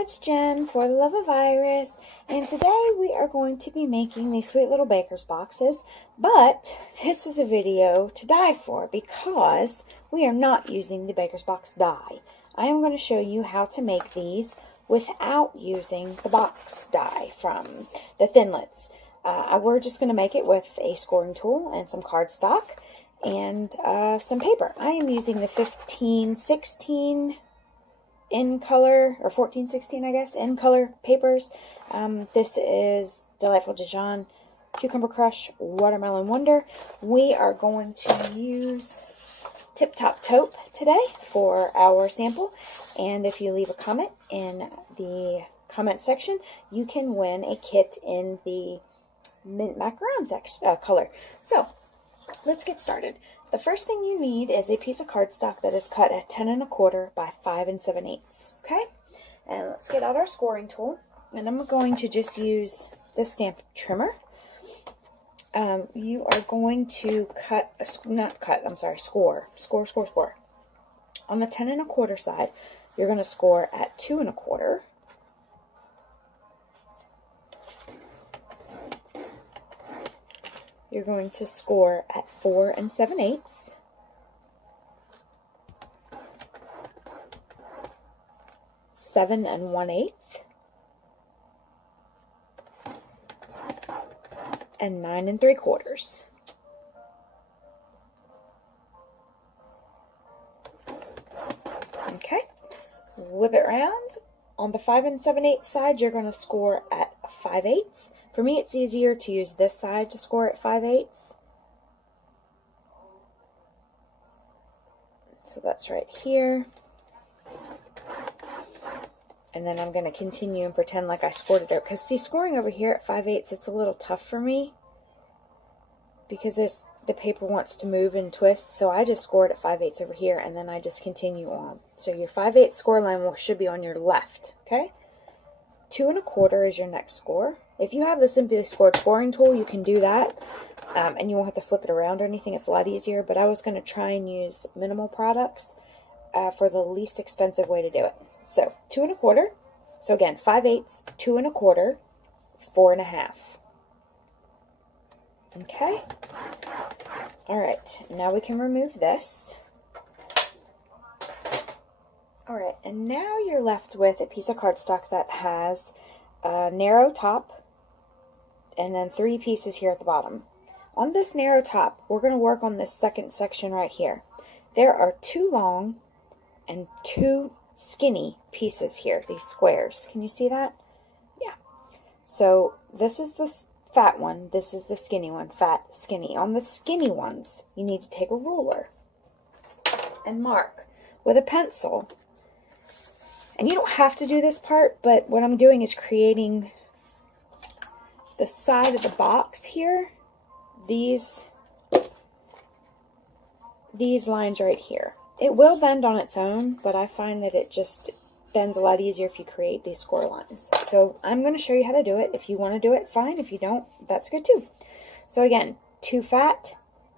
it's Jen for the Love of Iris, and today we are going to be making these sweet little baker's boxes, but this is a video to die for because we are not using the baker's box die. I am going to show you how to make these without using the box die from the Thinlits. We're just going to make it with a scoring tool and some cardstock and some paper. I am using the 1516 in color, or 1416 I guess, in color papers. This is Delightful Dijon, Cucumber Crush, Watermelon Wonder. We are going to use Tip Top Taupe today for our sample, and if you leave a comment in the comment section, you can win a kit in the mint macaron section color. So let's get started. The first thing you need is a piece of cardstock that is cut at 10 1/4 by 5 7/8. Okay, and let's get out our scoring tool, and I'm going to just use this stamp trimmer. You are going to score. On the 10 1/4 side, you're going to score at 2 1/4. You're going to score at 4 7/8. Seven 1/8. And 9 3/4. Okay, whip it around. On the 5 7/8 side, you're going to score at 5/8. For me, it's easier to use this side to score at 5/8. So that's right here. And then I'm going to continue and pretend like I scored it out. Because see, scoring over here at 5/8, it's a little tough for me. Because the paper wants to move and twist. So I just scored at 5/8 over here, and then I just continue on. So your 5/8 score line should be on your left. Okay? 2 1/4 is your next score. If you have the Simply Scored scoring tool, you can do that. And you won't have to flip it around or anything. It's a lot easier. But I was going to try and use minimal products for the least expensive way to do it. So 2 1/4. So again, 5/8, 2 1/4, 4 1/2. Okay. All right. Now we can remove this. All right. And now you're left with a piece of cardstock that has a narrow top and then 3 pieces here at the bottom. On this narrow top, we're going to work on this second section right here. There are 2 long and 2 skinny pieces here, these squares. Can you see that? Yeah. So this is the fat one, this is the skinny one, fat, skinny. On the skinny ones, you need to take a ruler and mark with a pencil. And you don't have to do this part, but what I'm doing is creating the side of the box here, these lines right here. It will bend on its own, but I find that it just bends a lot easier if you create these score lines. So I'm going to show you how to do it. If you want to do it, fine. If you don't, that's good too. So again, 2 fat,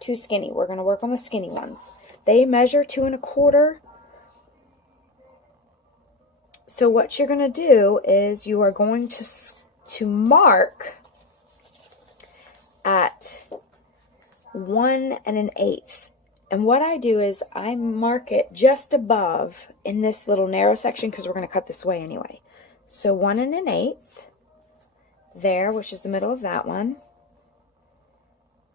2 skinny. We're going to work on the skinny ones. They measure 2 1/4. So what you're going to do is you are going to mark at 1 1/8. And what I do is I mark it just above in this little narrow section because we're going to cut this way anyway. So 1 1/8 there, which is the middle of that one.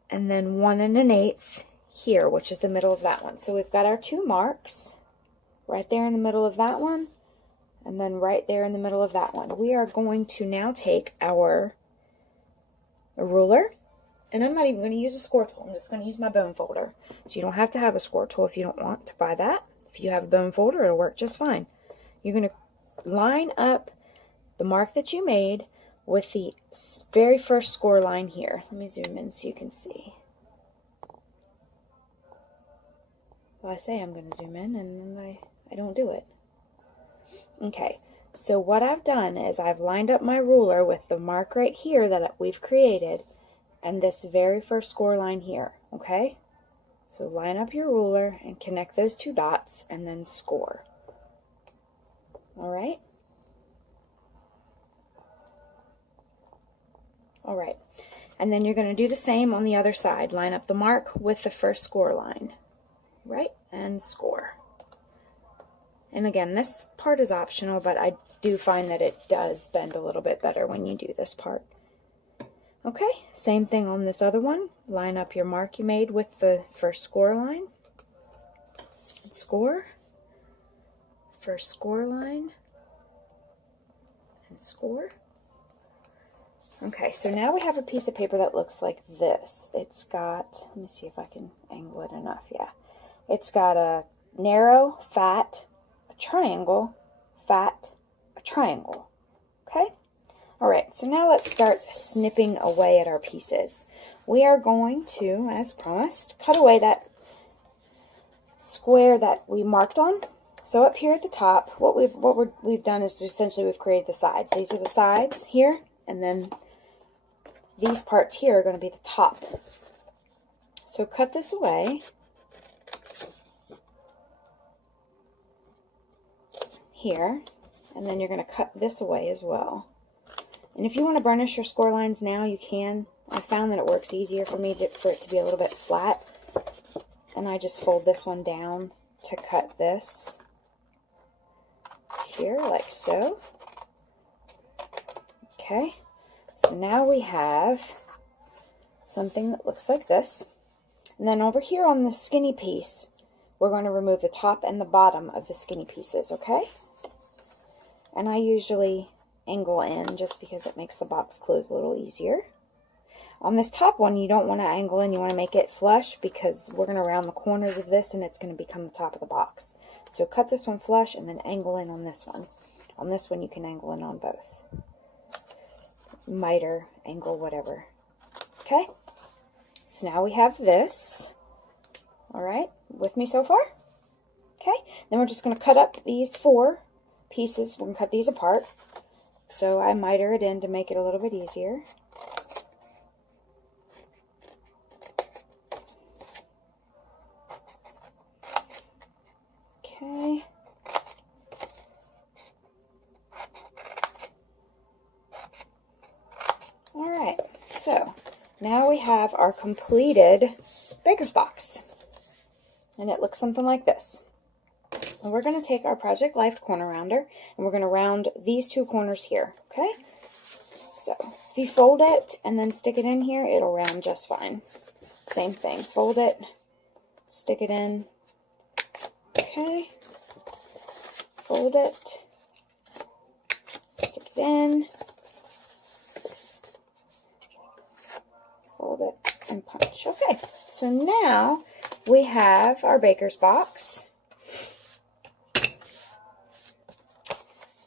And then 1 1/8 here, which is the middle of that one. So we've got our 2 marks right there in the middle of that one. And then right there in the middle of that one. We are going to now take our ruler. And I'm not even going to use a score tool. I'm just going to use my bone folder. So you don't have to have a score tool if you don't want to buy that. If you have a bone folder, it'll work just fine. You're going to line up the mark that you made with the very first score line here. Let me zoom in so you can see. Well, I say I'm going to zoom in, and then I don't do it. Okay, so what I've done is I've lined up my ruler with the mark right here that we've created and this very first score line here, okay? So line up your ruler and connect those 2 dots and then score. All right? All right. And then you're going to do the same on the other side. Line up the mark with the first score line. Right? And score. And again, this part is optional, but I do find that it does bend a little bit better when you do this part. Okay, same thing on this other one. Line up your mark you made with the first score line. Score. First score line. And score. Okay, so now we have a piece of paper that looks like this. It's got, let me see if I can angle it enough, yeah. It's got a narrow, fat, a triangle, fat, a triangle. Okay? Alright, so now let's start snipping away at our pieces. We are going to, as promised, cut away that square that we marked on. So up here at the top, what we've done is essentially we've created the sides. These are the sides here, and then these parts here are going to be the top. So cut this away. Here, and then you're going to cut this away as well. And if you want to burnish your score lines now, you can. I found that it works easier for me for it to be a little bit flat. And I just fold this one down to cut this here, like so. Okay, so now we have something that looks like this. And then over here on the skinny piece, we're going to remove the top and the bottom of the skinny pieces, okay? And I usually angle in just because it makes the box close a little easier. On this top one, you don't want to angle in, you want to make it flush because we're going to round the corners of this and it's going to become the top of the box. So cut this one flush and then angle in on this one. On this one, you can angle in on both. Miter, angle, whatever. Okay? So now we have this. Alright, with me so far? Okay, then we're just going to cut up these 4 pieces. We're going to cut these apart. So I miter it in to make it a little bit easier. Okay. Alright, so now we have our completed baker's box. And it looks something like this. And we're going to take our Project Life corner rounder and we're going to round these 2 corners here, okay? So if you fold it and then stick it in here, it'll round just fine. Same thing, fold it, stick it in, okay? Fold it, stick it in, fold it, and punch. Okay, so now we have our baker's box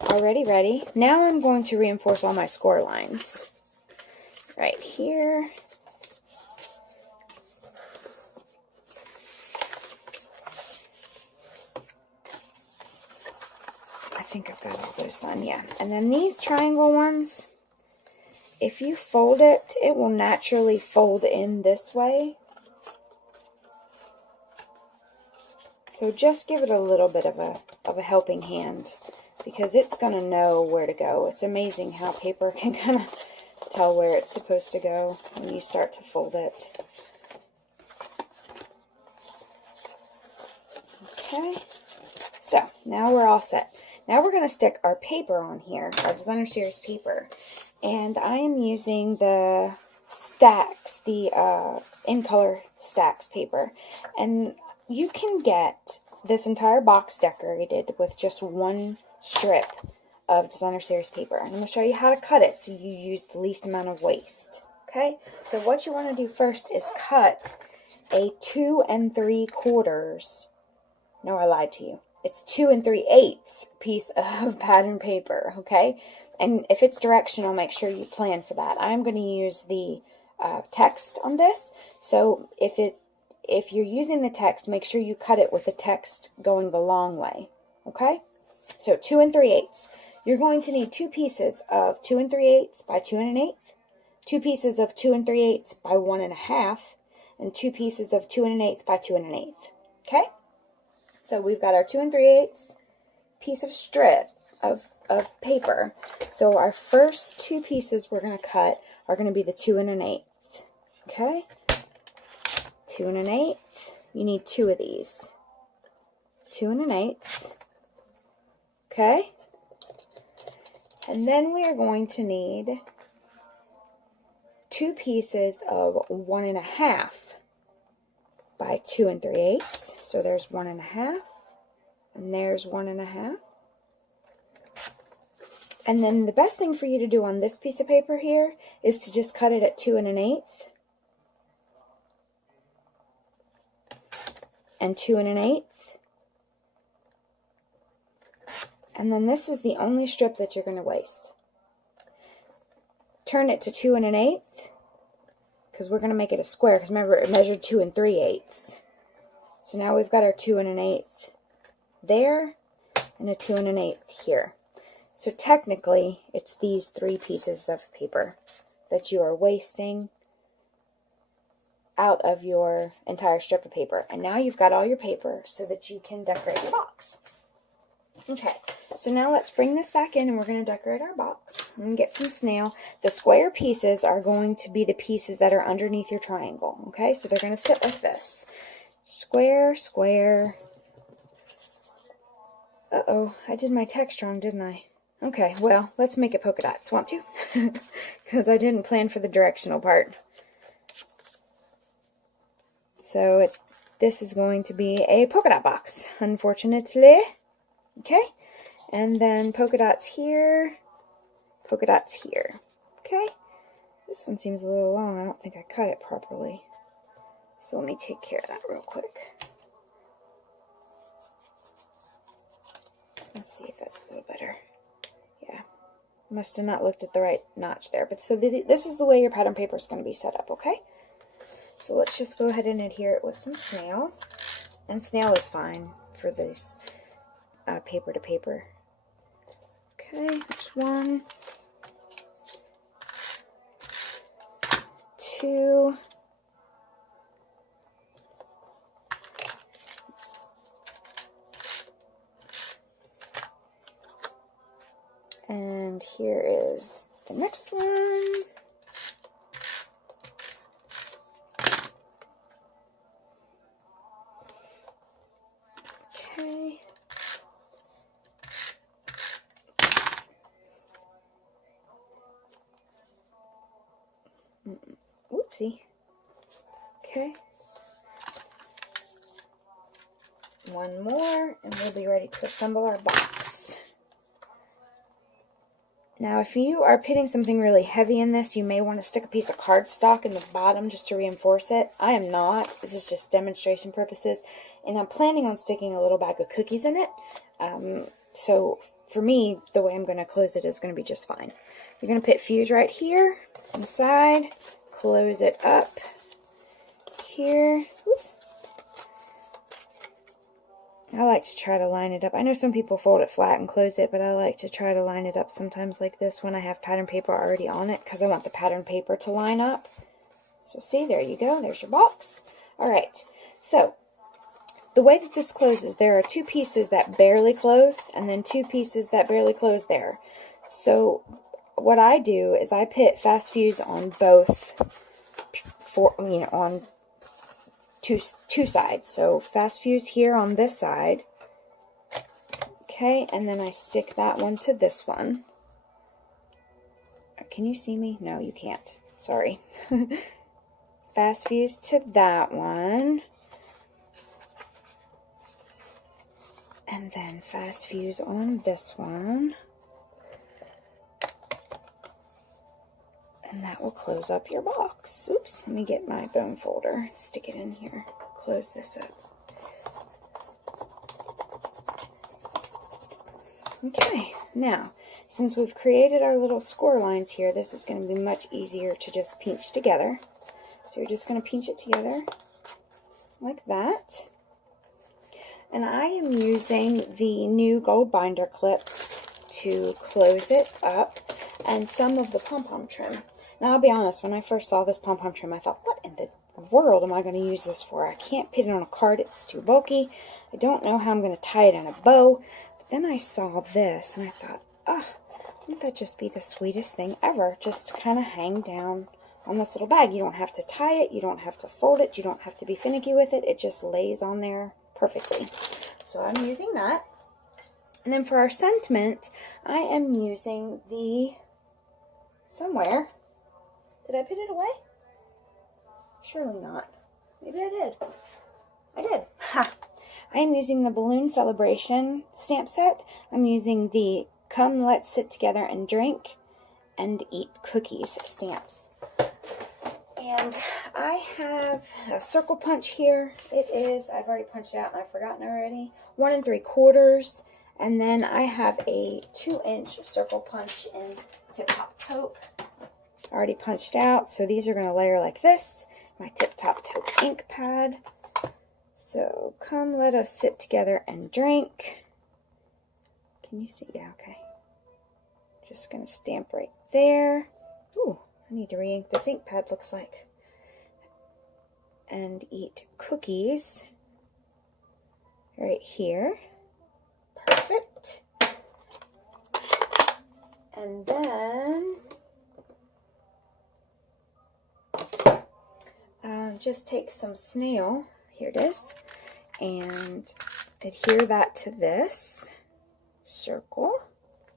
already ready. Now I'm going to reinforce all my score lines. Right here. I think I've got all those done, yeah. And then these triangle ones, if you fold it, it will naturally fold in this way. So just give it a little bit of a helping hand because it's going to know where to go. It's amazing how paper can kind of tell where it's supposed to go when you start to fold it. Okay, so now we're all set. Now we're going to stick our paper on here, our Designer Series paper. And I am using the Stacks, the In Color Stacks paper. And you can get this entire box decorated with just one strip of Designer Series paper. And I'm going to show you how to cut it so you use the least amount of waste. Okay, so what you want to do first is cut a 2 3/4. No, I lied to you. It's 2 3/8 piece of pattern paper, okay? And if it's directional, make sure you plan for that. I'm going to use the text on this, so if you're using the text, make sure you cut it with the text going the long way, okay? So 2 3/8. You're going to need 2 pieces of 2 3/8 by 2 1/8, 2 pieces of 2 3/8 by 1 1/2, and 2 pieces of 2 1/8 by 2 1/8, okay? So we've got our 2 3/8 piece of strip of paper. So our first 2 pieces we're going to cut are going to be the 2 1/8. Okay? 2 1/8. You need 2 of these. 2 1/8. Okay? And then we are going to need 2 pieces of 1 1/2 by 2 3/8. So there's 1 1/2, and there's 1 1/2. And then the best thing for you to do on this piece of paper here is to just cut it at 2 1/8 and 2 1/8. And then this is the only strip that you're going to waste. Turn it to 2 1/8 because we're going to make it a square, because remember it measured 2 3/8. So now we've got our 2 1/8 there and a 2 1/8 here. So technically, it's these 3 pieces of paper that you are wasting out of your entire strip of paper. And now you've got all your paper so that you can decorate your box. Okay, so now let's bring this back in and we're going to decorate our box. I'm going to get some snail. The square pieces are going to be the pieces that are underneath your triangle. Okay, so they're going to sit like this. Square, square. Uh-oh, I did my text wrong, didn't I? Okay, well, let's make it polka dots. Want to? Because I didn't plan for the directional part. So this is going to be a polka dot box, unfortunately. Okay, and then polka dots here, polka dots here. Okay, this one seems a little long. I don't think I cut it properly. So let me take care of that real quick. Let's see if that's a little better. Yeah, must have not looked at the right notch there. But so this is the way your pattern paper is going to be set up, okay? So let's just go ahead and adhere it with some snail. And snail is fine for this paper to paper. Okay, there's 1, 2, and here is the next one. Okay. Whoopsie. Okay. One more, and we'll be ready to assemble our box. Now, if you are putting something really heavy in this, you may want to stick a piece of cardstock in the bottom just to reinforce it. I am not. This is just demonstration purposes, and I'm planning on sticking a little bag of cookies in it. So for me, the way I'm going to close it is going to be just fine. You're going to put fuse right here on the side, close it up here. Oops. I like to try to line it up. I know some people fold it flat and close it, but I like to try to line it up sometimes like this when I have pattern paper already on it, because I want the pattern paper to line up. So see, there you go. There's your box. Alright, so the way that this closes, there are 2 pieces that barely close, and then 2 pieces that barely close there. So what I do is I put fast fuse on both, on two sides. So fast fuse here on this side. Okay, and then I stick that one to this one. Can you see me? No, you can't. Sorry. Fast fuse to that one. And then fast fuse on this one. And that will close up your box. Oops, let me get my bone folder, stick it in here, close this up. Okay, now, since we've created our little score lines here, this is going to be much easier to just pinch together. So you're just going to pinch it together like that. And I am using the new gold binder clips to close it up, and some of the pom-pom trim. Now, I'll be honest, when I first saw this pom-pom trim, I thought, what in the world am I going to use this for? I can't put it on a card, it's too bulky. I don't know how I'm going to tie it in a bow. But then I saw this, and I thought, oh, wouldn't that just be the sweetest thing ever? Just kind of hang down on this little bag. You don't have to tie it. You don't have to fold it. You don't have to be finicky with it. It just lays on there perfectly. So I'm using that. And then for our sentiment, I am using the, somewhere, did I put it away? Surely not. Maybe I did. I did. Ha! I am using the Balloon Celebration stamp set. I'm using the Come Let's Sit Together and Drink and Eat Cookies stamps. And I have a circle punch here. It is, I've already punched out and I've forgotten already, 1 3/4. And then I have a 2-inch circle punch in Tip Top Taupe. Already punched out, so these are going to layer like this. My Tip Top Taupe ink pad. So come let us sit together and drink. Can you see? Yeah, okay. Just going to stamp right there. Ooh, I need to re-ink this ink pad, looks like. And eat cookies right here. Perfect. And then just take some snail, here it is, and adhere that to this circle.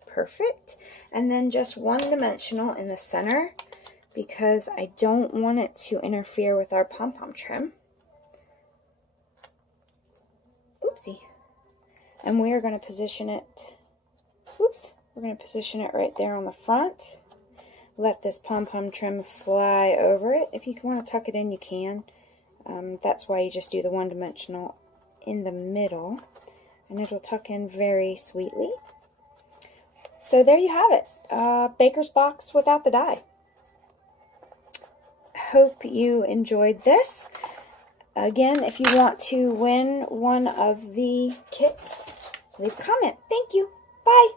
Perfect. And then just 1-dimensional in the center because I don't want it to interfere with our pom-pom trim. Oopsie. And we are going to position it, oops, we're going to position it right there on the front. Let this pom-pom trim fly over it. If you want to tuck it in, you can. That's why you just do the 1-dimensional in the middle. And it'll tuck in very sweetly. So there you have it. Baker's box without the die. Hope you enjoyed this. Again, if you want to win one of the kits, leave a comment. Thank you. Bye.